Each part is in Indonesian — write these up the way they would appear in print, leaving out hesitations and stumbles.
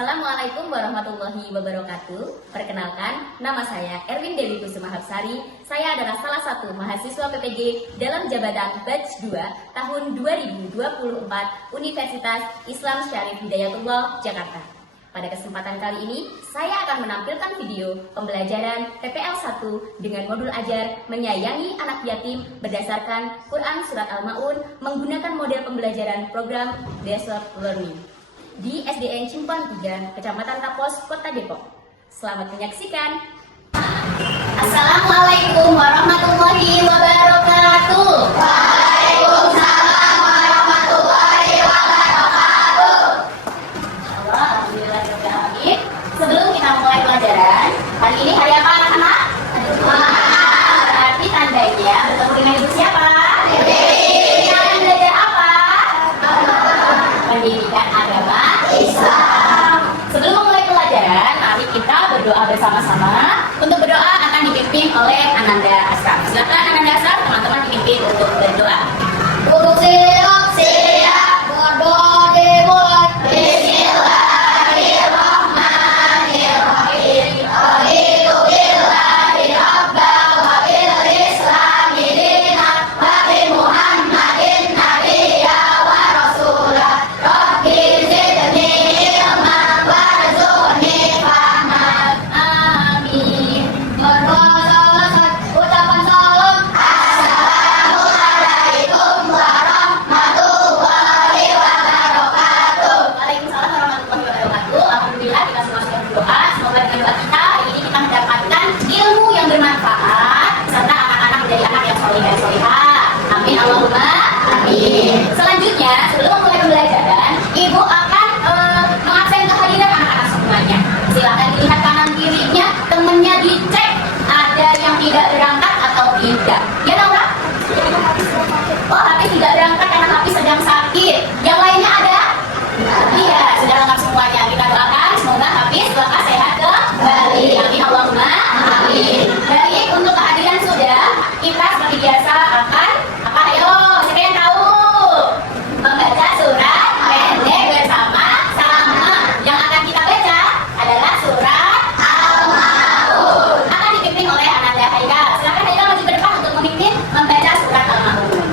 Assalamualaikum warahmatullahi wabarakatuh. Perkenalkan, nama saya Erwin Dewi Kusuma Hapsari. Saya adalah salah satu mahasiswa PPG dalam jabatan Batch 2 tahun 2024 Universitas Islam Syarif Hidayatullah, Jakarta. Pada kesempatan kali ini, saya akan menampilkan video pembelajaran PPL 1 dengan modul ajar menyayangi anak yatim berdasarkan Quran Surat Al-Ma'un menggunakan model pembelajaran program Desert Learning di SDN Cimpan 3, Kecamatan Tapos, Kota Depok. Selamat menyaksikan. Assalamualaikum warahmatullahi wabarakatuh. Waalaikumsalam warahmatullahi wabarakatuh. Alhamdulillah. Sebelum kita mulai pelajaran, hari ini hari apa anak-anak? Berarti tandanya bertemu dengan ibu siapa? Kalian belajar apa? Pendidikan agama Islam. Sebelum memulai pelajaran, mari kita berdoa bersama-sama. Untuk berdoa akan dipimpin oleh Ananda Asram. Silakan Ananda Asram, teman-teman dipimpin untuk berdoa. Untuk siap, berdoa dimulai. Bismillahirrahmanirrahim. Raditu billahi rabban wa bil islami dinan wa bi Muhammadin nabiyya wa rasulah. Rabbi zidni ilman warzuqni fahman. Amin. Ucapan salam. Assalamualaikum warahmatullahi wabarakatuh. Waalaikumsalam warahmatullahi wabarakatuh. Alhamdulillah, kita semua sudah berdoa. Semoga dengan doa kita hari ini kita mendapatkan ilmu yang bermanfaat serta anak-anak menjadi anak yang soleh dan solehah. Amin Allahumma amin. Selanjutnya, sebelum memulai pembelajaran, ibu akan mengabsen kehadiran anak-anak semuanya. Silakan dilihat kanan kirinya, temennya dicek ada yang tidak berangkat atau tidak. Ya Naura? Oh, Hafiz tidak berangkat karena Hafiz sedang sakit. Yang lainnya ada? Iya, sudah lengkap semuanya. Kita doakan semoga Hafiz lekas sehat kembali. Amin Allahumma amin. Baik, untuk kehadiran sudah, kita seperti biasa akan apa? Ayo, siapa yang tahu? Membaca surat pendek bersama-sama. Yang akan kita baca adalah surat Al-Ma'un. Akan dipimpin oleh Ananda Haikal. Silakan Haikal maju ke depan untuk memimpin membaca surat Al-Ma'un.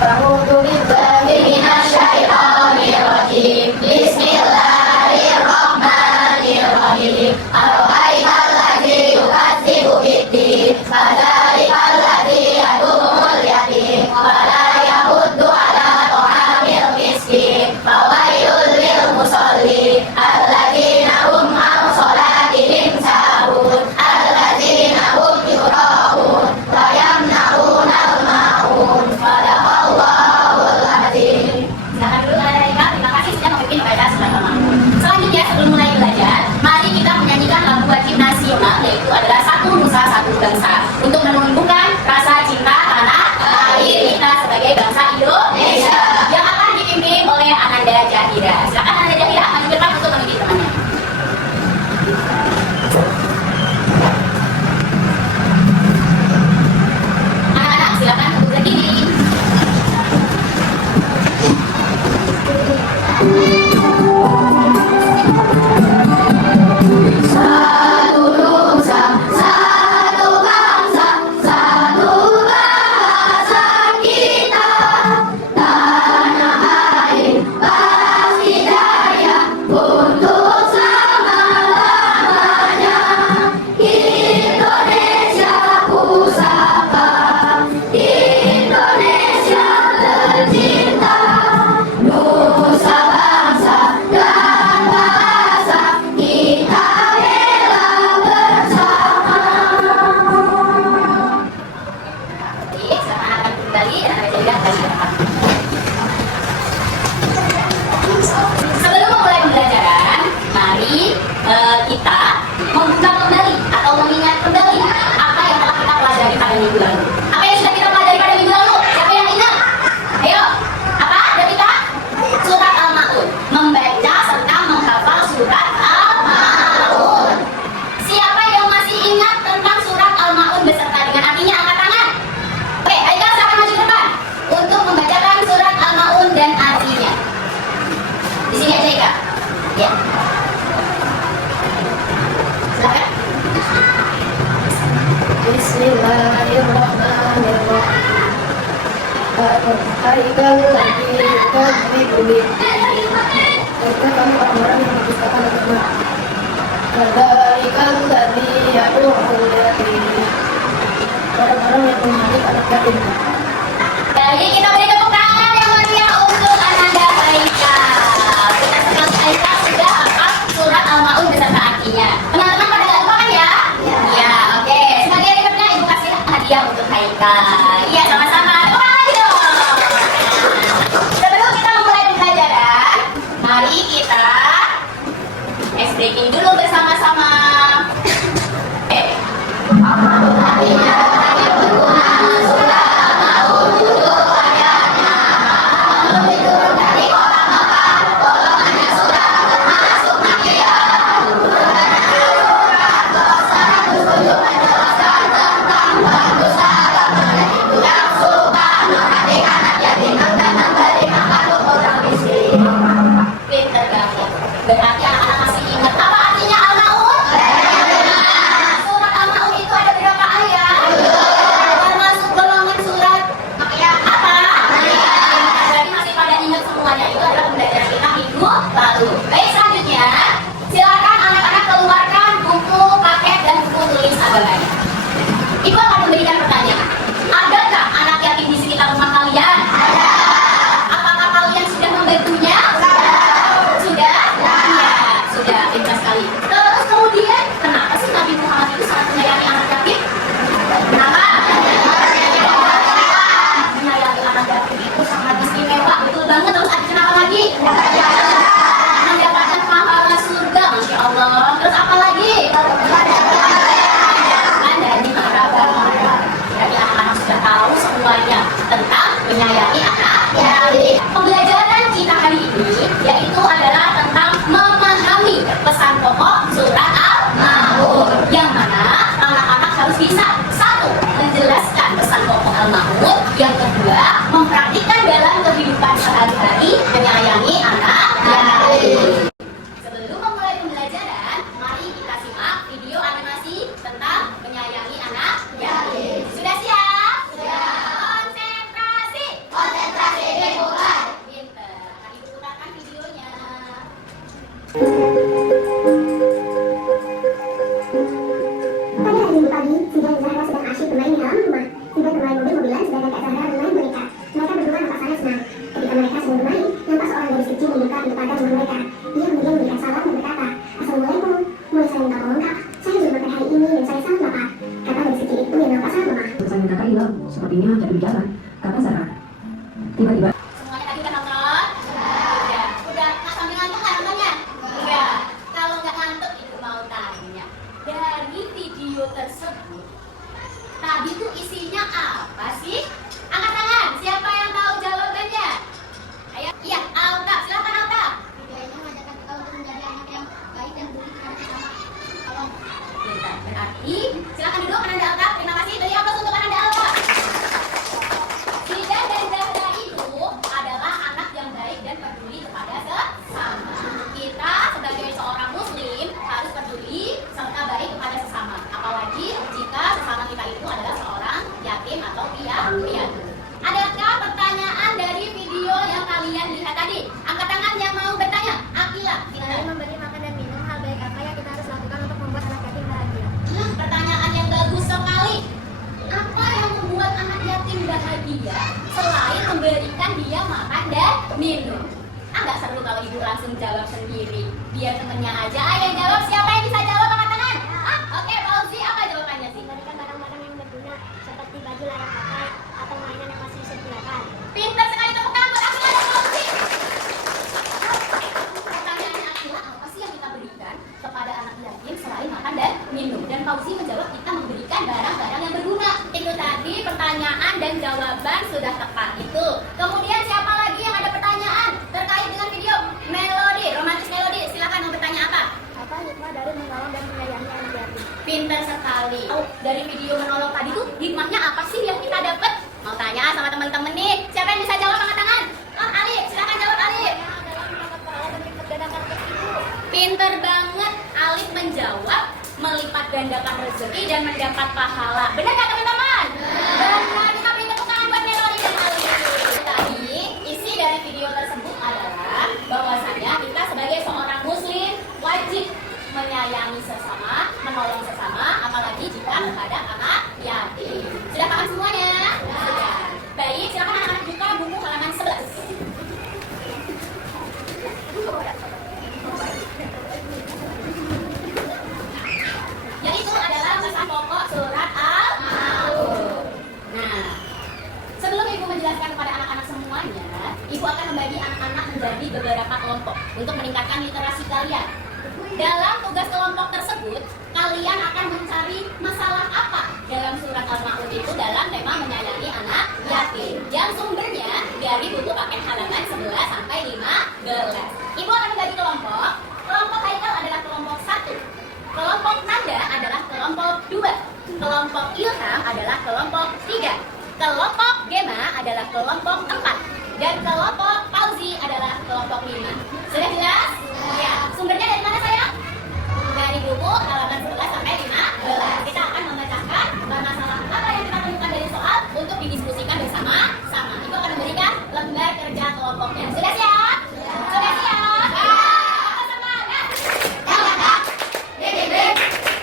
A'udzu billahi minasyaitonir rajim. Bismillahirrahmanirrahim. Ar-rahmanir rahim. Yukadzibu biddin. Fadzalikal ladzi yad'ul yatim wa la yahuddu 'ala ta'amil miskin. Fawailul lil musallin alladzina hum 'an shalatihim sahun. Alladzina hum yura'un wa yamna'una al-ma'un. Sadaqallahul azim. Silakan dulu Ananda Haikal. Terima kasih sudah memimpin membaca surat Al-Ma'un. Selanjutnya, sebelum mulai belajar, mari kita menyanyikan lagu wajib nasional, yaitu adalah Satu Nusa Satu Bangsa, untuk menumbuhkan rasa cinta tanah air kita sebagai bangsa Indonesia, yang akan dipimpin oleh Ananda Jahira. Silakan Ananda Jahira maju ke depan untuk memimpin temannya. Anak-anak silakan untuk berdiri. Satu nusa, satu bangsa, satu bahasa kita. Tanah air pasti jaya untuk selama-lamanya. Indonesia pusaka, Indonesia tercinta. Nusa bangsa dan bahasa kita bela bersama. Baik, sekarang akan kembali dan ada jaga dari depan. Sebelum memulai pembelajaran, mari kita membuka kembali atau mengingat kembali apa yang telah kita pelajari pada minggu lalu. Apa yang sudah kita pelajari pada minggu lalu? Siapa yang ingat? Ayo, apa? Ada kita? Surat Al-Ma'un. Membaca serta menghafal surat Al-Ma'un. Siapa yang masih ingat tentang surat Al-Ma'un beserta dengan artinya angkat tangan? Oke, Haikal silakan maju ke depan untuk membaca Ya. Silakan. Bismillahirrahmanirrahim. Haikal lagi kami kulit. Kita kami orang yang menciptakan agama. Haikal lagi aku kuliah. Orang-orang yang menyakiti anak yatim. Jadi kita beri tepuk tangan yang meriah untuk Ananda Haikal. Kita senang Haikal sudah hafal surat Al-Maun beserta artinya. Teman-teman pada hafal kan ya? Iya. Oke. Sebagai rewardnya ibu kasih hadiah untuk Haikal. Iya, sama-sama. Tepuk tangan lagi dong. Sebelum kita memulai pembelajaran, mari kita ice breaking dulu bersama-sama. Pinter banget. Berarti anak-anak masih ingat apa artinya Al-Maun? Surat Al-Maun itu ada berapa ayat? Termasuk golongan surat apa? Jadi masih pada ingat semuanya. Itu adalah pembelajaran kita minggu lalu. Baik, selanjutnya silakan anak-anak keluarkan buku paket dan buku tulis agamanya. Ibu akan memberikan pertanyaan. Adakah anak yatim di sekitar rumah kalian? Apakah kalian sudah membantunya? Sudah? Iya, sudah. Pintar sekali. Terus kemudian, kenapa sih Nabi Muhammad itu sangat menyayangi anak yatim? Kenapa? Menyayangi anak yatim itu sangat istimewa. Betul banget. Terus ada kenapa lagi? Mendapatkan pahala surga, Masya Allah. Terus apa lagi? Dari harapan. Jadi anak-anak sudah tahu semuanya tentang menyayangi anak yatim. Pembelajaran kita hari ini yaitu adalah tentang memahami pesan pokok surat Al-Maun, yang mana anak-anak harus bisa, satu, menjelaskan pesan pokok Al-Maun, yang kedua, mempraktikkan dalam kehidupan sehari-hari menyayangi anak yatim. Sebelum memulai pembelajaran, mari kita simak video animasi tentang menyayangi anak yatim. Sudah siap? Sudah. Konsentrasi. Konsentrasi dimulai. Pinter. Akan ibu putarkan videonya. Pada hari Minggu pagi, Sida dan Zahra sedang asyik bermain di halaman rumah. Sida bermain mobil-mobilan, sedangkan Kak Zahra bermain boneka. Mereka berdua nampak sangat senang. Ketika mereka sedang bermain, nampak seorang gadis kecil membuka pintu pagar rumah mereka. Dia kemudian memberikan salam dan berkata, "Assalamualaikum. Boleh saya minta tolong, Kak? Saya belum makan hari ini dan saya sangat lapar." Kata gadis kecil itu yang nampak sangat lemah. Pesan kakak hilang, sepertinya jatuh di jalan, kata Zara. Tiba-tiba Semuanya tadi udah nonton? Udah. Udah. Nah, sambil ngantuk nggak nontonnya? Udah. Kalau nggak ngantuk, ibu mau tanya. Dari video tersebut, tadi tuh isinya apa sih? Angkat tangan. Siapa yang tahu jawabannya? Ayo. Iya, Alta. Silakan Alta. Videonya mengajarkan kita untuk menjadi anak yang baik dan peduli terhadap sesama. Tolong. Pintar. Berarti, silakan duduk Ananda Alta. Terima kasih. Beri aplaus untuk Ananda Alta. Sida dan Zahra itu adalah anak yang baik dan peduli kepada sesama. Kita sebagai seorang muslim harus peduli serta baik kepada sesama. Apalagi jika sesama kita itu adalah seorang yatim atau piatu. Adakah pertanyaan dari video yang kalian lihat tadi? Angkat tangan yang mau bertanya. Akila. Selain memberi makan dan minum, hal baik apa yang kita harus lakukan untuk membuat anak yatim bahagia? Pertanyaan yang bagus sekali. Apa yang membuat anak yatim bahagia selain memberikan dia makan dan minum? Nggak seru kalau ibu langsung jawab sendiri. Biar temennya aja yang jawab. Siapa yang bisa jawab, angkat tangan? Oke, Fauzi, apa jawabannya sih? Memberikan barang-barang yang berguna seperti baju layak pakai atau mainan yang masih bisa digunakan. Pintar sekali, tepuk tangan buat Akila dan Fauzi. Pertanyaannya Akila, apa sih yang kita berikan kepada anak yatim selain makan dan minum? Dan Fauzi menjawab, kita memberikan barang-barang yang berguna. Itu tadi pertanyaan dan jawaban sudah tepat itu. Kemudian siapa lagi yang ada pertanyaan terkait dengan video Melody, romantis Melody? Silakan mau bertanya apa? Apa hikmah dari menolong dan menyayangi anak yatim? Pintar sekali. Oh, dari video menolong tadi tuh hikmahnya apa sih yang kita dapat? Mau tanya sama teman-teman nih. Siapa yang bisa jawab? pahala. Benar nggak teman-teman? Benar. Kita beri tepuk tangan buat Melody dan Ali. Tadi isi dari video tersebut adalah bahwasanya kita sebagai seorang muslim wajib menyayangi sesama, menolong sesama, apalagi jika terhadap anak yatim. Sudah paham semuanya? Sudah. Baik, silakan anak-anak buka buku halaman 11. Yaitu adalah pesan pokok surat Al-Maun. Nah, sebelum ibu menjelaskan kepada anak-anak semuanya, ibu akan membagi anak-anak menjadi beberapa kelompok untuk meningkatkan literasi kalian. Dalam tugas kelompok tersebut, kalian akan mencari masalah apa dalam surat Al-Maun itu dalam tema menyayangi anak yatim. Yang sumbernya dari buku paket halaman 11 sampai 15. Ibu akan membagi kelompok. Kelompok Haikal adalah kelompok 1. Kelompok Nanda adalah kelompok 2. Kelompok Ilham adalah kelompok 3. Kelompok Gema adalah kelompok 4. Dan kelompok Fauzi adalah kelompok 5. Sudah jelas? Ya. Sumbernya dari mana sayang? Dari buku halaman 11 sampai 15. Kita akan memecahkan masalah apa yang kita temukan dari soal untuk didiskusikan bersama-sama. Ibu akan memberikan lembar kerja kelompoknya. Sudah siap? Sudah siap? Apa semangat? Ding ding ding,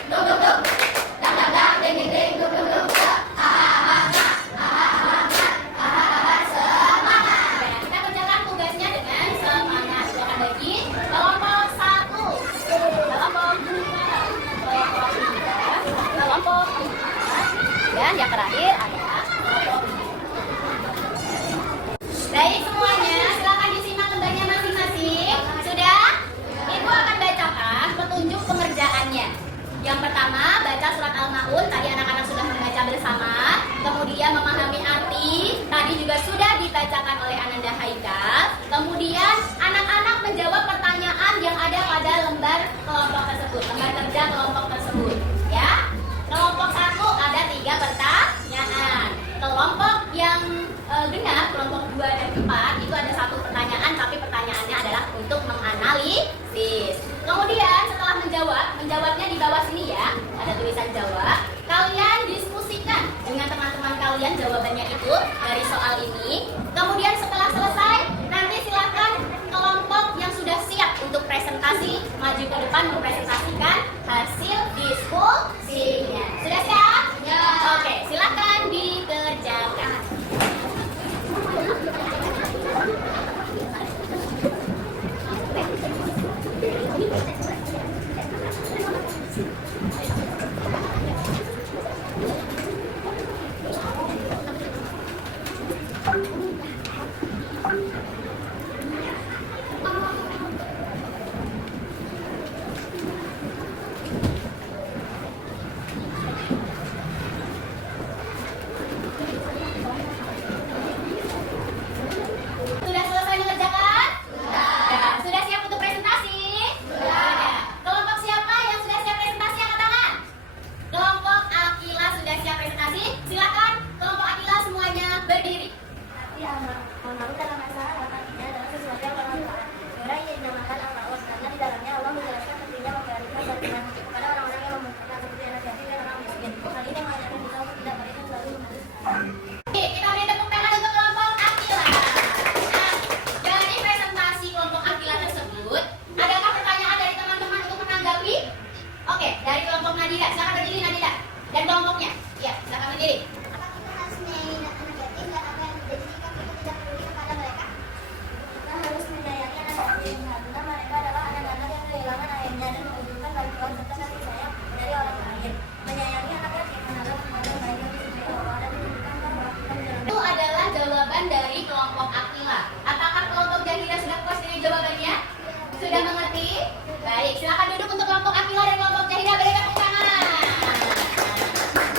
duk duk duk, dang dang dang, ding ding ding, duk duk duk, semangat. Ya, kita kerjakan tugasnya dengan semangat. Kita akan bagi kelompok 1, kelompok 2, kelompok 3, kelompok 4, dan yang terakhir adalah kelompok 5. Baik semuanya, silakan disimak lembarnya masing-masing. Sudah? Ibu akan bacakan petunjuk pengerjaannya. Yang pertama, baca surat Al-Maun. Tadi anak-anak sudah membaca bersama. Kemudian memahami arti. Tadi juga sudah dibacakan oleh Ananda Haikal. Kemudian anak-anak menjawab pertanyaan yang ada pada lembar kelompok tersebut, lembar kerja kelompok tersebut. Ya, kelompok 1 ada 3 pertanyaan. Kelompok yang genap, kelompok 2 dan 4 itu ada 1 pertanyaan, tapi pertanyaannya adalah untuk menganalisis. Kemudian setelah menjawabnya di bawah sini ya, ada tulisan jawab. Kalian diskusikan dengan teman-teman kalian jawabannya itu dari soal ini. Kemudian setelah selesai, nanti silakan kelompok yang sudah siap untuk presentasi maju ke depan mempresentasikan hasil diskusinya. Sudah siap? Ya. Oke, silakan dikerjakan. Sudah selesai mengerjakan? Sudah. Sudah siap untuk presentasi? Sudah. Kelompok siapa yang sudah siap presentasi? Angkat tangan. Kelompok Akila sudah siap presentasi? Silakan kelompok Akila semuanya berdiri. Al-Maun dalam bahasa Arab artinya adalah sesuatu yang bermanfaat. Inilah yang dinamakan Al-Maun karena di dalamnya Allah menjelaskan pentingnya membagikan bantuan kepada orang-orang yang membutuhkan seperti anak yatim dan orang miskin. Hal ini mengajarkan kita untuk tidak berikan selalu membantu. Oke, kita beri tepuk tangan untuk kelompok Akila. Nah, dari presentasi kelompok Akila tersebut, adakah pertanyaan dari teman-teman untuk menanggapi? Oke, dari kelompok Nadira, silakan berdiri Nadira. Dan kelompoknya, ya, silakan berdiri. Apakah kita harus menyayangi anak yatim dan apa yang terjadi jika kita tidak peduli kepada mereka? Kita harus menyayangi anak yatim karena mereka adalah anak-anak yang kehilangan ayahnya dan membutuhkan bantuan serta kasih sayang dari orang lain. Menyayangi anak yatim adalah membantu mereka mencintai Allah dan memberikan kebaikan dalam Itu adalah jawaban dari kelompok Akila. Apakah kelompok Jahira sudah puas dengan jawabannya? Sudah mengerti? Baik, silakan duduk untuk kelompok Akila dan kelompok Jahira. Beri tepuk tangan.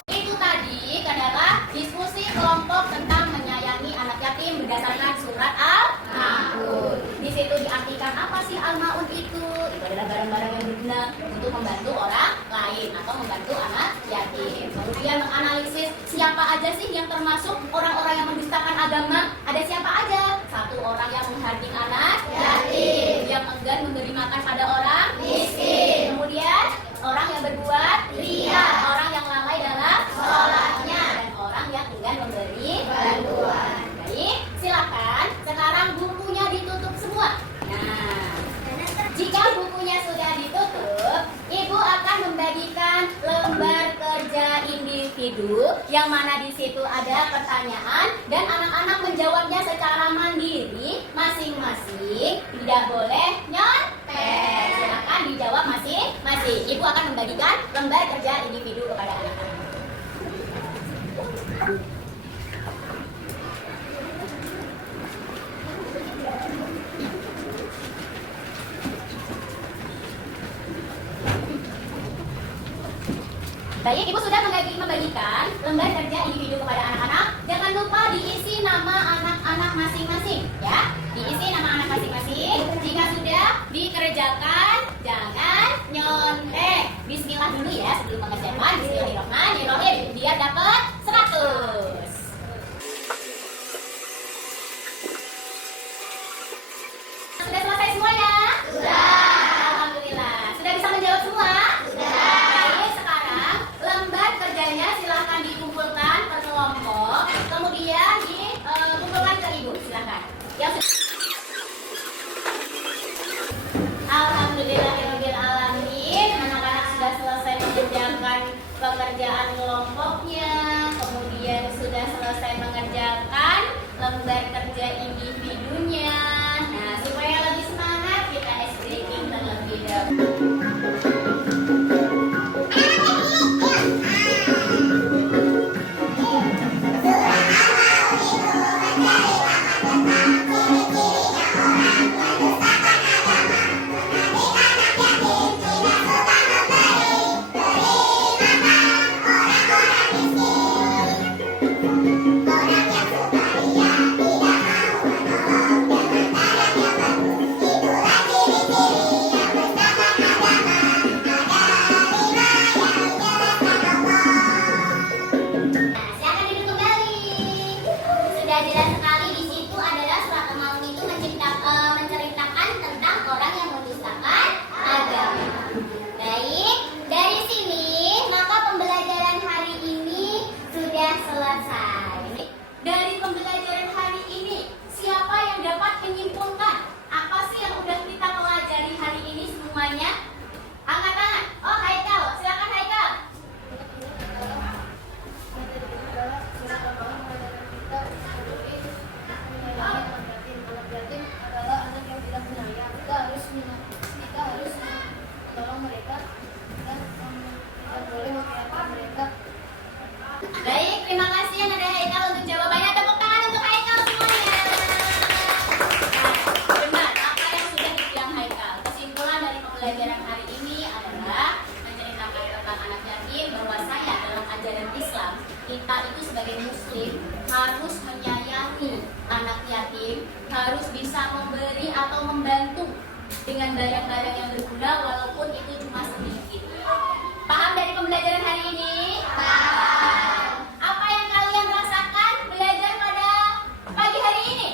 Itu tadi adalah diskusi kelompok tentang menyayangi anak yatim berdasarkan surat Al-Maun. Di situ diartikan apa sih Al-Maun itu? Itu adalah barang-barang yang berguna untuk membantu orang lain atau membantu anak yatim. Kemudian menganalisis siapa aja sih yang termasuk orang-orang yang mendustakan agama. Ada siapa aja? Satu orang yang menghardik anak yatim, yang enggan memberi makan pada orang miskin. Kemudian orang yang berbuat ria, orang yang lalai dalam yang mana di situ ada pertanyaan dan anak-anak menjawabnya secara mandiri masing-masing. Tidak boleh nyontek. Silakan dijawab masing-masing. Ibu akan membagikan lembar kerja individu kepada anak-anak. Baik, Ibu sudah membagikan lembar kerja individu kepada anak-anak. Jangan lupa diisi nama anak-anak masing-masing, ya. Diisi nama anak masing-masing. Jika sudah dikerjakan, jangan nyontek. Bismillah dulu ya sebelum mengerjakan. Bismillahirrahmanirrahim. Biar dapat 100. Sudah selesai semua ya? Sudah. Alhamdulillah. Sudah bisa menjawab semua? Silahkan dikumpulkan per kelompok, kemudian dikumpulkan ke ibu. Silahkan. Alhamdulillahirobbilalamin, anak-anak sudah selesai mengerjakan pekerjaan kelompoknya, kemudian sudah selesai mengerjakan lembar kerja individunya. Nah, supaya lebih semangat kita ice breaking terlebih dahulu. Dari pembelajaran hari ini, siapa yang dapat menyimpulkan apa sih yang udah kita pelajari hari ini semuanya? Angkat tangan. Oh, Haikal, silakan Haikal. Adalah anak yang tidak penyayang. Kita harus tolong mereka dan tidak boleh membiarkan mereka. Baik, terima kasih yang ada Haikal untuk jawabannya. Tepuk tangan untuk Haikal semuanya. Nah, benar apa yang sudah dibilang Haikal. Kesimpulan dari pembelajaran hari ini adalah menceritakan tentang anak yatim bahwa saya dalam ajaran Islam, kita itu sebagai muslim harus menyayangi anak yatim, harus bisa memberi atau membantu dengan barang-barang yang berguna walaupun itu cuma sedikit. Paham dari pembelajaran hari ini? Paham. Apa yang kalian rasakan belajar pada pagi hari ini?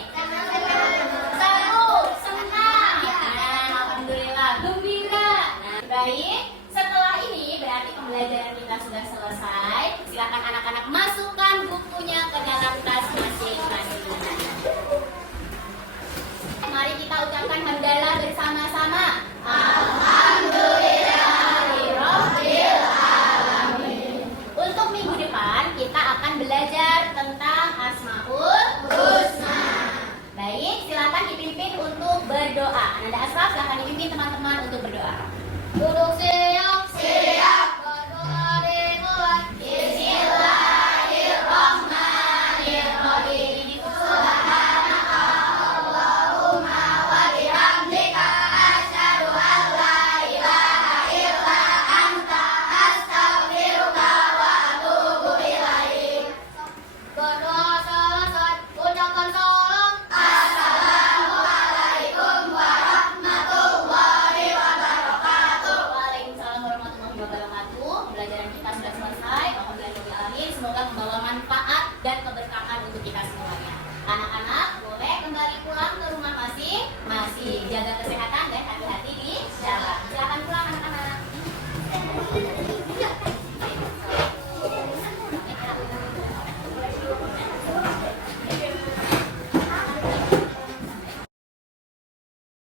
Seru, senang. Alhamdulillah, gembira. Nah, baik. Setelah ini berarti pembelajaran kita sudah selesai. Silakan anak-anak masukkan bukunya ke dalam tas masing-masing. Mari kita ucapkan hamdalah bersama-sama. Alhamdulillahirabbil alamin. Untuk minggu depan kita akan belajar tentang Asmaul Husna. Baik, silakan dipimpin untuk berdoa. Ananda Asraf, silakan dipimpin teman-teman untuk berdoa. Duduk siap. Siap. Berdoa dimulai. Bismillahirrahmanirrahim. Berdoa selesai. Ucapkan salam. Assalamualaikum warahmatullahi wabarakatuh. Waalaikumsalam warahmatullahi wabarakatuh. Pembelajaran kita sudah selesai. Alhamdulillah. Semoga membawa manfaat dan keberkahan untuk kita semuanya. Anak-anak boleh kembali pulang ke rumah masing-masing. Jaga kesehatan.